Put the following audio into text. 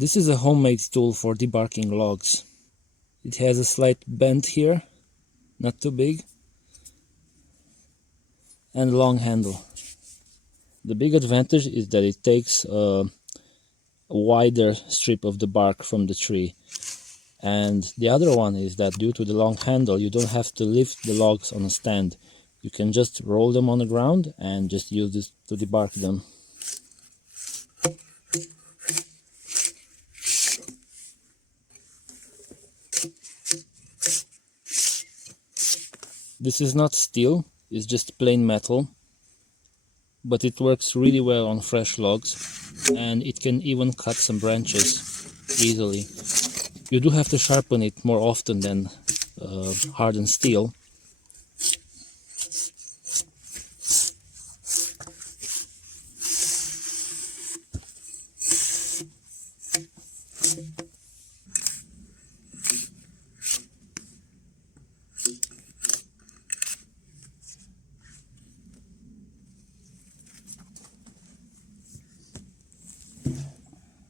This is a homemade tool for debarking logs. It has a slight bend here, not too big, and a long handle. The big advantage is that it takes a wider strip of the bark from the tree. And the other one is that due to the long handle, you don't have to lift the logs on a stand. You can just roll them on the ground and just use this to debark them. This is not steel, it's just plain metal, but it works really well on fresh logs, and it can even cut some branches easily. You do have to sharpen it more often than hardened steel,